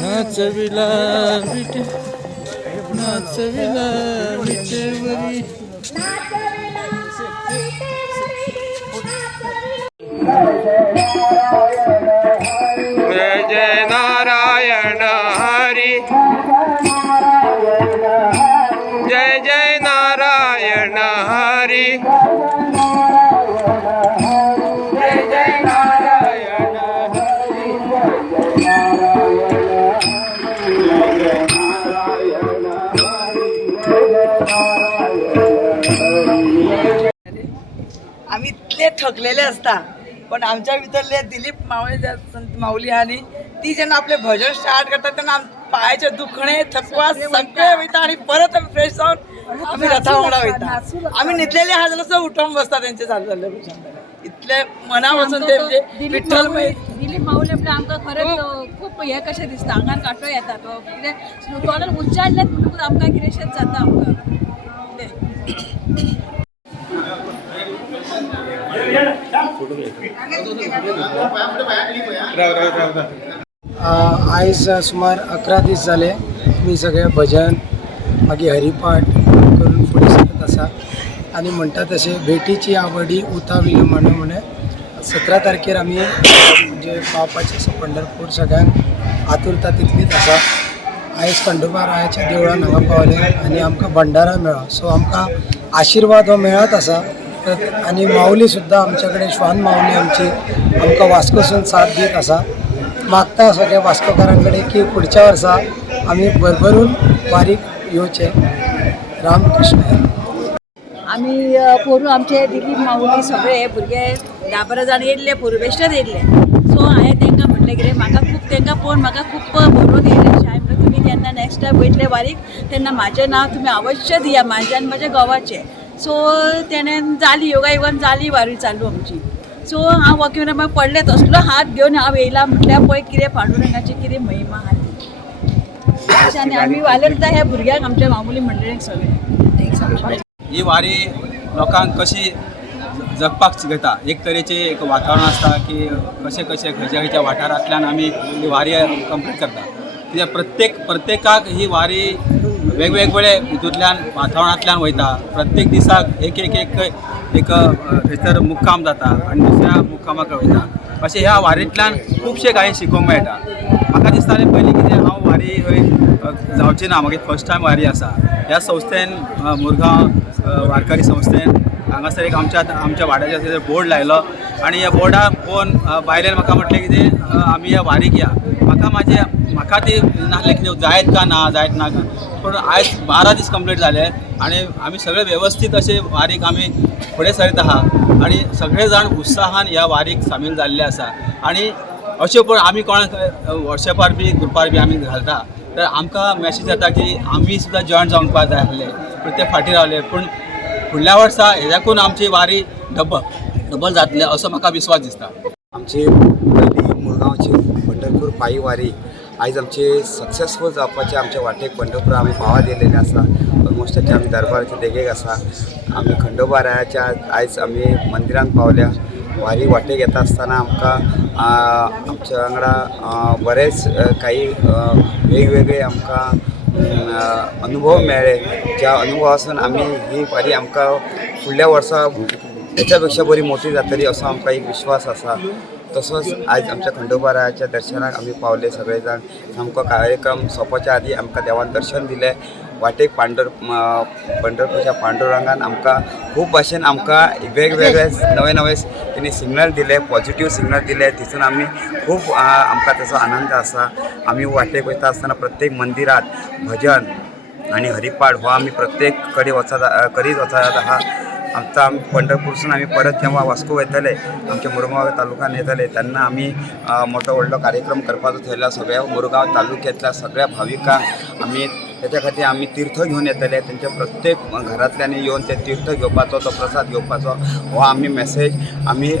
नाचविला विटे नाचविला विटेवरी जय जय नारायण हरी जय जय नारायण हरी जय जय नारायण आम्ही इतले थकलेले असता पण आमच्या भितरले दिलीप मावळे संत माऊली आणि ती जेन्ना आपले भजन स्टार्ट करतात तेन्ना पायाचे दुखणे थकवा सगळे वयता आणि परत आम्ही फ्रेश जाऊन आम्ही रथा वांगडा वयता आम्ही न्हिदलेले आहा जाल्यार उठून बसता तेंचे चालू जाल्ले भजन इतले मना वचून ते म्हणजे विठ्ठल दिलीप माऊली आपल्या आमकां खरेंच खूप हे कशें दिसता आंगार कांटो येता तो कितें तोंडान उच्चारलें म्हणटकूच आमकां कितेंशें जाता आमकां आयज सुमार 11 दीस जाले मी सगळे भजन मागीर हरिपाठ करून फुडें सरत आसा आनी म्हणटा तशें भेटीची आवडी उताविल्यो म्हणे 17 तारखेर आमी म्हणजे पावपाचें आसा पंढरपूर सगळ्यांक आतुरता तितलीच आसा आयज खंडोबा रायाच्या देवळान हांगा पावले आनी आमकां भंडारा मेळ्ळो सो आमकां आशिर्वाद हो मेळत आसा आणि माऊली सुद्धा आमच्याकडे श्वान माऊली आमची आमकां वास्कोसून साथ दीत आसा मागता सगळ्या वास्कोकारांकडे की पुढच्या वर्सा आमी भरभरून वारीक येवचे रामकृष्ण आमी पोरू आमचे दिलीप माऊली सगळे भुरगे 10-12 जाण येयल्ले पोरू बेश्टेच येयल्ले सो हांवें तांकां म्हटलें कितें म्हाका खूब तांकां पळोवन म्हाका खूब बरोवन येयलें हांवें म्हणलें तुमी केन्ना नेक्स्ट टायम वयतले वारीक तेन्ना म्हाजें नांव तुमी अवश्य दिया म्हाजें आनी म्हज्या घोवाचें सो तेणें जाली योगायोगान जाली वारी चालू आमची सो हांव वॉकिंग मागीर पडलें तसलो हात घेवन हांव येयला म्हटल्यार पळय कितें पांडुरंगाची कितें महिमा आहा ती आनी आमी वालरता ह्या भुरग्यांक आमच्या मामुली मंडळींक सगळे ही वारी लोकांक कशी जगपाक शिकयता एक तरेचें एक वातावरण आसता की कशें कशें खंयच्या खंयच्या वाठारांतल्यान आमी ही वारी कंप्लीट करता कित्याक प्रत्येकाक ही वारी वेगवेगळे हितूंतल्यान वातावरणांतल्यान वयता प्रत्येक दिसाक एक एक एक एक थंयसर मुक्काम जाता आनी दुसऱ्या मुक्कामाक वयता अशें ह्या वारींतल्यान खुबशें कांय शिकोवंक मेळटा म्हाका दिसतालें पयलीं कितें हांव वारी जावची ना म्हागे फर्स्ट टायम वारी आसा ह्या संस्थेन मुरगांव वारकरी संस्थेन हांगासर एक आमच्या वाड्याच्या बोर्ड लायलो आनी ह्या बोर्डार पळोवन बायलेन म्हाका म्हटलें कितें आमी ह्या वारीक या म्हाका ती नासलें कितें जायत का ना जायत ना पूण आयज 12 दीस कंप्लीट जाले आनी आमी सगळे वेवस्थीत अशे वारीक आमी फुडें सरीत आहा आनी सगळे जाण उत्साहान ह्या वारीक सामील जाल्ले आसा आनी अशें पळय आमी कोणाक वॉट्सॅपार बी ग्रुपार बी आमी घालता तर आमकां मॅसेज येता की आमी सुद्दां जॉयन जावपाक जाय आसले पूण ते फाटीं रावले पूण फुडल्या वर्सा हेज्याकून आमची वारी डबल जातले असो म्हाका विश्वास दिसता आमची पहिली मुरगांवची पंढरपूर पायी वारी आयज आमची सक्सेसफूल जावपाचे आमच्या वाटेक पंढरपूर आमी पावत येयलेले आसा ऑलमोस्ट त्याचे आमी दरबाराचे देगेक आसा आमी खंडोबा रायाच्या आयज आमी मंदिरांत पावल्या वारी वाटेक येता आसतना आमकां आमच्या वांगडा बरेच काही वेगवेगळे आमकां अनुभव मेळ्ळे ज्या अनुभवासून आमी ही वारी आमकां फुडल्या वर्सा हेच्या पेक्षा बरी मोठी जातली असो आमकां एक विश्वास आसा तसोच आयज आमच्या खंडोबा रायाच्या दर्शनाक आमी पावले सगळे जाण सामको कार्यक्रम सोंपच्या आदी आमकां देवान दर्शन दिलें वाटेक पंढरपूरच्या पांडुरंगान आमकां खूब भाशेन आमकां वेगवेगळे नवे नवे तेणी सिग्नल दिले पॉझिटिव्ह सिग्नल दिले तितून आमी खूब आमकां ताचो आनंद आसा आमी वाटेक वयता आसतना प्रत्येक मंदिरात भजन आनी हरिपाठ हो आमी प्रत्येक करीत वचत आहा आमचा पंढरपूरसून आम्ही परत जेव्हा वास्को वयतले आमच्या मुरगांव तालुक्यात येतले तेन्ना आमी मोठो व्हडलो कार्यक्रम करपाचो थंयल्या सगळ्या मुरगांव तालुक्यातल्या सगळ्या भाविकांक आमी त्याच्या खातीर आमी तीर्थ घेवन येतले तेंच्या प्रत्येक घरांतल्यानी येवन ते तीर्थ घेवपाचो तो प्रसाद घेवपाचो हो आमी मेसेज आमी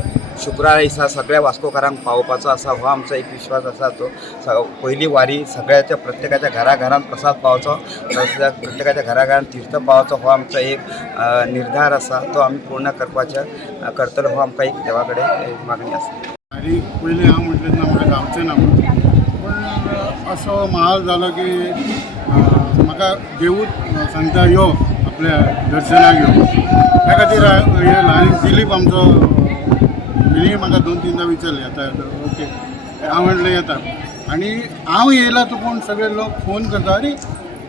शुक्रार दिसा सगळ्या वास्कोकारांक पावोवपाचो आसा हो आमचो एक विश्वास आसा तो पहिली वारी सगळ्याच्या प्रत्येकाच्या घराघरांत प्रसाद पावचो प्रत्येकाच्या घराघरांत तीर्थ पावचो हो आमचो एक निर्धार आसा तो आमी पूर्ण करपाचे करतलो हो आमकां एक देवा कडेन मागणी आसा. आनी पयलीं हांव म्हटलें ना म्हाका गांवचें ना पण असो माहोल जालो की म्हाका देवूच सांगता यो आपल्या दर्शनाक यो. त्या खातीर हे ल्हान दिलीप आमचो तिणें म्हाका 2-3दां विचारलें येता येता. ओके हांव म्हटलें येता. आनी हांव येयला तो पूण सगळे लोक फोन करता अरे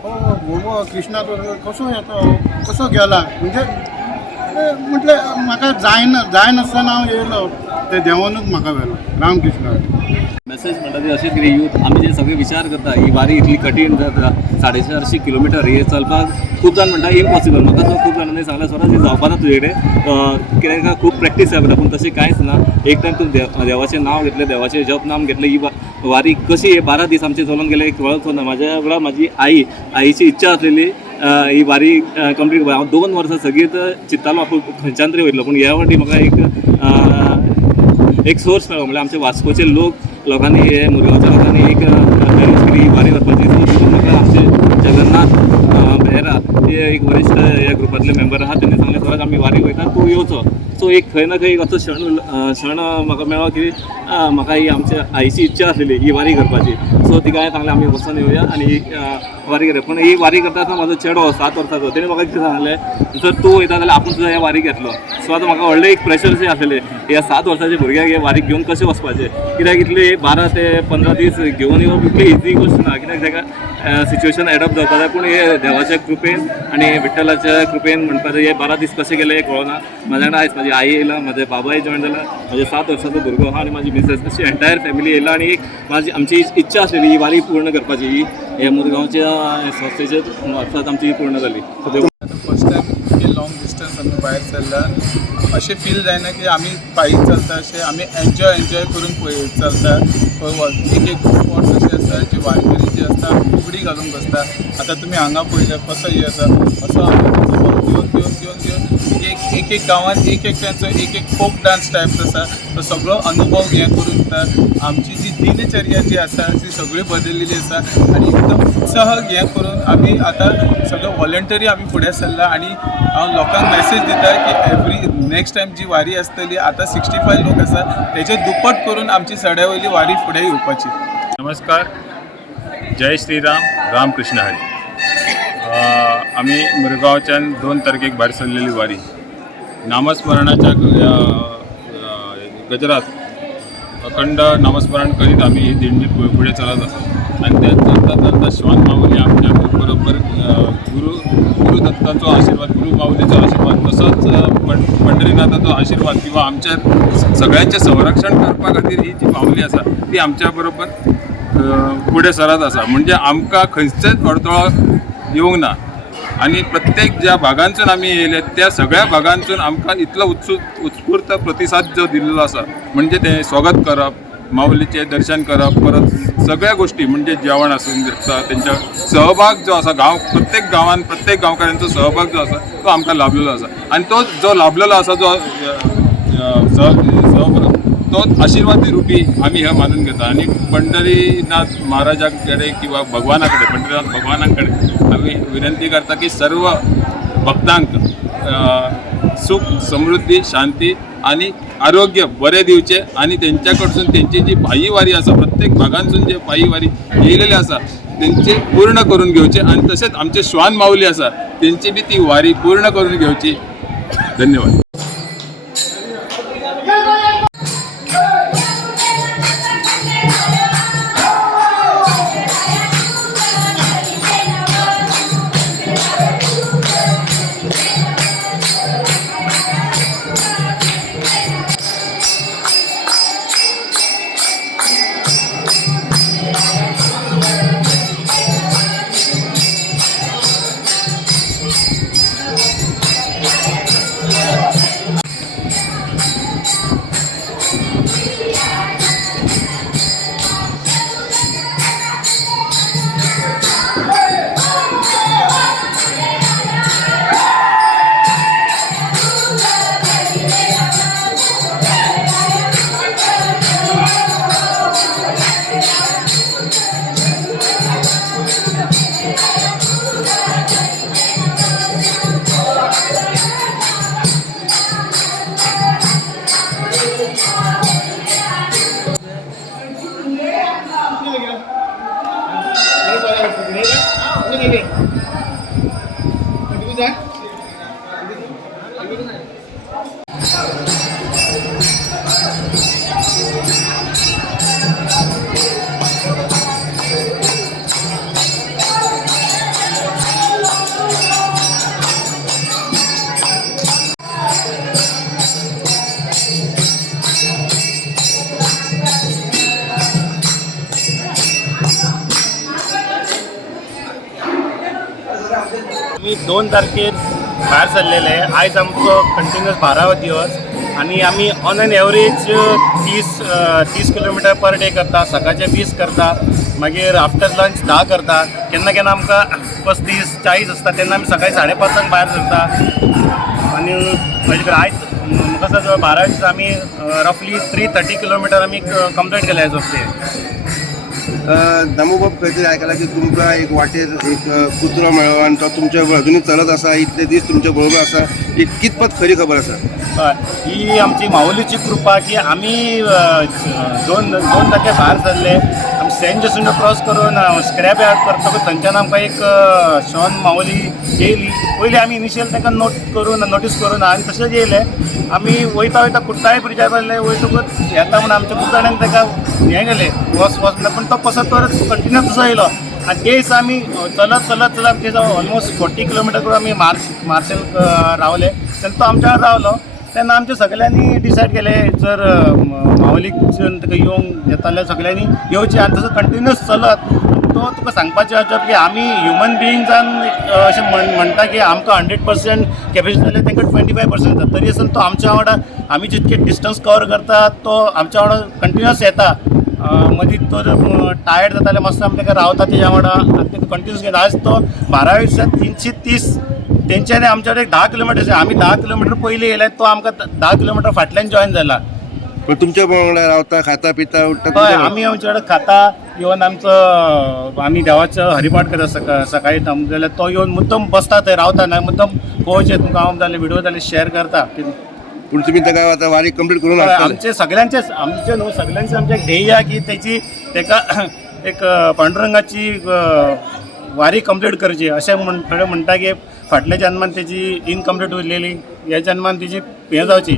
बाबा कृष्णा तो कसो येता कसो गेला म्हणजे म्हटलें म्हाका जाय नासतना हांव येयलो ते देवानूच म्हाका व्हेलो. रामकृष्ण. मेसेज म्हणटा ती अशीच की यूथ आमी जे सगळे विचार करता ही वारी इतली कठीण जाता 450 किलोमिटर हे चलपाक खूब जाण म्हणटा इम्पॉसिबल. म्हाका तो खूब जाणांनी सांगलें स्वराज हे जावपा ना तुजे कडेन कित्याक काय खूब प्रॅक्टीस जाय पडटा. पूण तशें कांयच ना. एक टायम तूं देवाचें नांव घेतलें देवाचें जप नाम घेतलें ही वारी कशी हे 12 दीस आमचे चलून गेले एक वळख ना. म्हाज्या वेळार म्हाजी आईची इच्छा आसलेली ही वारी कंप्लीट. हांव 2 वर्सां सगळीत चिंत्तालो आपूण खंयच्यान तरी वयतलो. पूण ह्या फावटी म्हाका एक सोर्स मेळ्ळो म्हणल्यार आमचे वास्कोचे लोकांनी हे मुरगांवच्या लोकांनी एक अरेंज केली वारी वचपाची. सो म्हाका आमचे जगन्नाथ बेहरा ते एक वरिश्ठ ह्या ग्रुपांतले मेंबर आहात त्यांनी सांगलें स्वराज आमी वारी वयता तूं येवचो. सो एक खंय ना खंय असो क्षण म्हाका मेळ्ळो की म्हाका ही आमच्या आईची इच्छा आसलेली ही वारी करपाची. सो तिका हांवें सांगलें आमी वचून येवया आनी ही वारी करया. पूण ही वारी करता आसतना म्हाजो चेडो 7 वर्साचो तेणें म्हाका कितें सांगलें जर तूं वयता जाल्यार आपूण सुद्दां ह्या वारी घेतलो. सो आतां म्हाका व्हडलें एक प्रेशरशें आसलेलें ह्या 7 वर्साच्या भुरग्याक हे वारीक घेवन कशें वचपाचें. कित्याक इतले 12 ते 15 दीस घेवन येवप इतली इजी गोश्ट ना. कित्याक ताका सिच्युएशन एडॉप्ट जावपा जाय. पूण हे देवाच्या कृपेन आनी विठ्ठलाच्या कृपेन म्हणपाक हे 12 दीस कशें गेले हे कळना. म्हाज्या वांगडा आयज म्हाजी आई येयला, म्हाजे बाबाय जॉयन जाला, म्हाजे 7 वर्साचो भुरगो आहा आनी म्हाजी मिसेस अशी एंटायर फॅमिली येयला. आनी एक आमची इच्छा आसलेली ही वारी पूर्ण करपाची. ही हे मुरगांवच्या संस्थेचे मार्फत आमची ही पूर्ण जाली. फर्स्ट टायम इतके लॉंग डिस्टन्स आमी भायर सरला अशें फील जायना की आमी पायी चलता. अशें आमी एन्जॉय करून चलता. एक स्पॉट्स अशे आसा जे वारकरी जे आसता फुगडी घालून बसता. आतां तुमी हांगा पळयल्यार कसो हे आसा असो आमी घेवन एक गांवांत एक त्यांचो एक फोक डान्स टायप्स आसा तो सगळो अनुभव हे करून दिता. आमची जी दिनचर्या जी आसा ती सगळी बदललेली आसा आनी एकदम उत्साह हे करून आमी आतां सगळो वॉलंटरी आमी फुडें सरला. आनी हांव लोकांक मॅसेज दिता की एवरी नेक्स्ट टायम जी वारी आसतली आतां 65 लोक आसा तेजे दुप्पट करून आमची सड्यावयली वारी फुडें येवपाची. नमस्कार. जय श्रीराम. रामकृष्ण हरी. आम्ही मुरगांवच्यान 2 तारखेक भायर सरलेली वारी नामस्मरणाच्या गजरात अखंड नामस्मरण करीत आम्ही ही दिंडी पुढे चालत असतो. आणि त्या चलता श्वान माऊली आमच्या बरोबर गुरुदत्तांचो आशीर्वाद, गुरु माऊलीचो आशीर्वाद, तसोच पंढरीनाथाचो आशीर्वाद किंवा आमच्या सगळ्यांचे संरक्षण करपा खातीर ही जी माऊली आसा ती आमच्या बरोबर पुढे सरत आसा. म्हणजे आमकां खंयचेच अडथळो येवंक ना. आणि प्रत्येक ज्या भागांसून आमी येयले त्या सगळ्या भागांसून आमकां इतलो उत्स्फूर्त प्रतिसाद जो दिल्लो आसा. म्हणजे ते स्वागत करप, माऊलीचें दर्शन करप, परत सगळ्या गोष्टी म्हणजे जेवण आसून तेंच्या सहभाग जो आसा प्रत्येक गांवांत प्रत्येक गांवकारांचो सहभाग जो आसा तो आमकां लाभलेलो आसा. आणि तो जो लाभलेलो आसा जो तोच आशीर्वादी रूपी आम्ही हे मानून घेता. आणि पंढरीनाथ महाराजाकडे किंवा भगवानाकडे पंढरीनाथ भगवानाकडे आम्ही विनंती करता की सर्व भक्तांक सुख समृद्धी शांती आणि आरोग्य बरे दिवचे. आणि त्यांच्याकडसून त्यांची जी पायी वारी आसा प्रत्येक भागांसून जे पायी वारी येयलेले आसा त्यांचे पूर्ण करून घेवचे. आणि तसेच आमचे श्वान माऊली आसा त्यांची बी ती वारी पूर्ण करून घेवची. धन्यवाद. आम्ही 2 तारखेर भायर सरलेले. आयज आमचो कंटिन्युअस 12वा दिवस आणि आम्ही on an average 30 kilometre per day करता. सकाळचे 20 करता, मागीर आफ्टर लंच 10 करता. केन्ना केन्ना आमकां 35-40 आसता, तेन्ना आमी सकाळी 5:30 भायर सरता. आणि म्हणजे आयज कसं जवळ 12 दीस आमी रफली 330 किलोमीटर आमी कंप्लीट केले आयज वरते. दामोबाब खंय तरी आयकलां की तुमकां एक वाटेर एक कुत्रो मेळ्ळो आनी तो तुमच्या अजुनूय चलत आसा, इतले दीस तुमच्या बरोबर आसा. ही कितपत खरी खबर आसा? हय, ही आमची माऊलीची कृपा की आमी 2 तारखेर भायर सरले. आमी सेंट जेसुंडो क्रॉस करून स्क्रॅप यार्ड करतकच थंयच्यान आमकां एक शॉन माऊली येयली. पयलीं आमी इनिशियल ताका नोटीस करून आनी तशेंच येयले. आमी वयता कुट्टाळे ब्रिजार वयले. वयतकूच येता म्हणून आमच्या खूब जाणांनी ताका हें गेले वच म्हणून, पण तो कसो तर कंटिन्युअस तसो येयलो. आनी ते दीस आमी चलत ते ऑलमोस्ट 40 किलोमिटर करून आमी मार्सेल रावले. तेन्ना तो आमच्या वांगडा रावलो. तेन्ना आमच्या सगळ्यांनी डिसायड केले जर माऊलीक ताका येवंक येता जाल्यार सगळ्यांनी येवचें. आनी तसो कंटिन्युअस चलत तो तुका सांगपाचें अजब की आमी ह्युमन बिईंग्सान अशें म्हणटा की आमकां 100% कॅपेसिटी जाल्यार तांकां 25% जाता. तरी आसतना तो आमच्या वांगडा आमी जितके डिस्टन्स कवर करता तो आमच्या वांगडा कंटिन्युअस येता. मदीं तो टायर्ड जाता जाल्यार मातसो आमी ताका रावता तेज्या वांगडा आनी ताका कंटिन्युअस घेता. आज तो 12 दिसांत 330 तेंच्यांनी आमच्या कडेन 10 किलोमिटर. आमी 10 किलोमिटर पयलीं येयले, तो आमकां 10 किलोमिटर फाटल्यान जॉयन जाला. पण तुमच्या वांगडा रावता, खाता पिता उठता? हय, आमी आमचे कडेन खाता. इवन आमी देवाचो हरिपाठ करता सकाळी जाल्यार तो येवन मुद्दम बसता थंय, रावता. ना मुद्दम पळोवचें तुमकां हांव जाल्यार व्हिडिओ जाल्यार शेअर करता. पूण तुमी ताका आतां वारी कंप्लीट करून आमचे सगळ्यांचे न्हू सगळ्यांचे आमचे ध्येय की ताका एक पांडुरंगाची वारी कंप्लीट करची अशें थोडे म्हणटा की फाटल्या जन्मान तेजी इनकम्प्लीट उरलेली, ह्या जन्मान तिची हें जावची.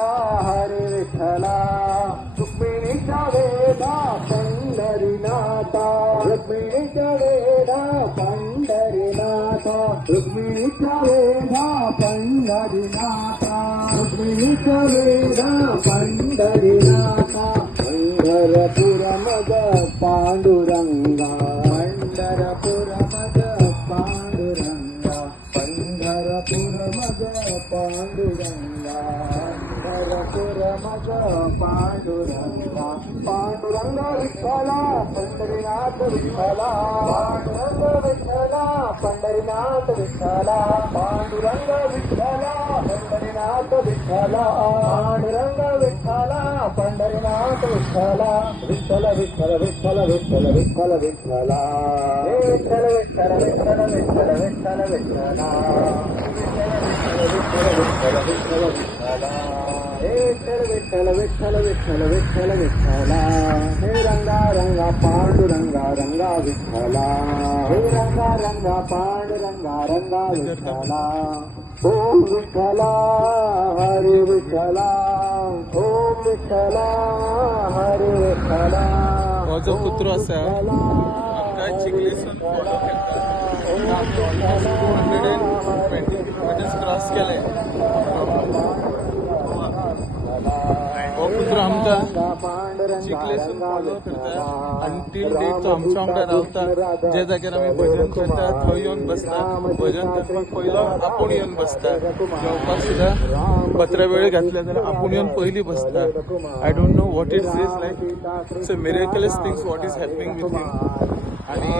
पांडुरंगा पंढरपुर मग पांडुरंगा पंढरपुर मग पांडुरंगा पंढरपुर मग पांडुरंगा पांडुरंग विठ्ठला पंढरीनाथ विठ्ठला पांडुरंग विठ्ठला पंढरीनाथ विठ्ठला पांडुरंग विठ्ठला पंढरीनाथ विठ्ठला पांडुरंग विठ्ठला पंढरीनाथ विठ्ठला विठ्ठल विठ्ठल विठ्ठल विठ्ठल विठ्ठल विठ्ठला विठ्ठल विठ्ठल विठ्ठल विठ्ठल विठ्ठल विठ्ठला विठ्ठल विठ्ठल विठ्ठल विठ्ठला विठ्ठल विठ्ठल विठ्ठल विठ्ठल विठ्ठला हे रंगा रंगा पांडुरंगा रंगा विठ्ठला हे रंगा रंगा पांडुरंगा रंगा विठ्ठला ओम विठ्ठला हरे विठ्ठला ओम विठ्ठला हरे विठ्ठला. हो जो कुत्रो आसा आमकां चिखलेसून फॉलो करता. आमी ऑलमोस्ट 220 किलोमिटर्स क्रॉस केले. हो कुत्रो आमकां चिखलेसून फॉलो करता आनी टील डेट तो आमच्या वांगडा रावता. जे जाग्यार आमी भजन करता थंय येवन बसता. भजन करपाक पयलो आपूण येवन बसता. जेवपाक सुद्दां 15 वेळ घातले जाल्यार आपूण येवन पयलीं बसता. I don't know what it is like. It's a miraculous things what is happening with him आणि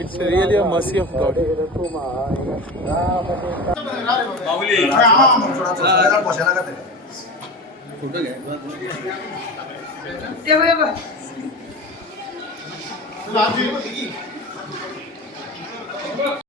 it's really a mercy of God. Photo घे. ते